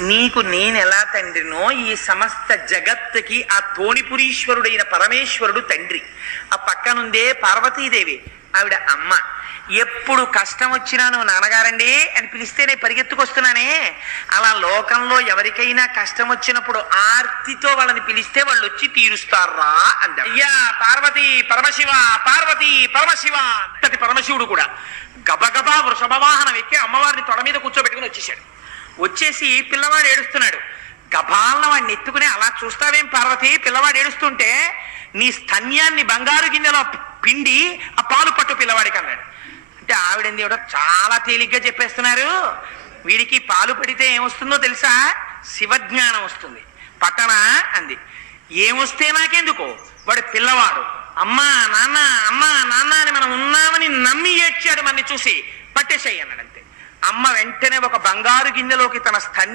నీకు నేనెలా తండ్రినో ఈ సమస్త జగత్తుకి ఆ తోణిపురీశ్వరుడైన పరమేశ్వరుడు తండ్రి. ఆ పక్కనుందే పార్వతీదేవి, ఆవిడ అమ్మ. ఎప్పుడు కష్టం వచ్చినా నువ్వు నాన్నగారండి అని పిలిస్తేనే పరిగెత్తుకొస్తున్నానే, అలా లోకంలో ఎవరికైనా కష్టం వచ్చినప్పుడు ఆర్తితో వాళ్ళని పిలిస్తే వాళ్ళు వచ్చి తీరుస్తారా అంద. అయ్యా పార్వతీ పరమశివ, పార్వతీ పరమశివ అంతటి పరమశివుడు కూడా గబగబా వృషభ వాహనం ఎక్కి అమ్మవారిని తొడ మీద కూర్చోబెట్టుకుని వచ్చేసాడు. వచ్చేసి పిల్లవాడు ఏడుస్తున్నాడు. గబాలను వాడిని ఎత్తుకుని, అలా చూస్తావేం పార్వతి, పిల్లవాడు ఏడుస్తుంటే నీ స్తన్యాన్ని బంగారు గిన్నెలో పిండి ఆ పాలు పట్టు పిల్లవాడికి అన్నాడు. అంటే ఆవిడంది కూడా చాలా తేలిగ్గా చెప్పేస్తున్నారు. వీడికి పాలు పడితే ఏమొస్తుందో తెలుసా? శివజ్ఞానం వస్తుంది. పట్టనా అంది. ఏమొస్తే నాకెందుకు, వాడు పిల్లవాడు. అమ్మా నాన్న అమ్మా నాన్న అని మనం ఉన్నామని నమ్మి ఏడ్చాడు. మనని చూసి పట్టేసేయి అన్నాడు. అంతే. అమ్మ వెంటనే ఒక బంగారు గిన్నెలోకి తన స్తన్య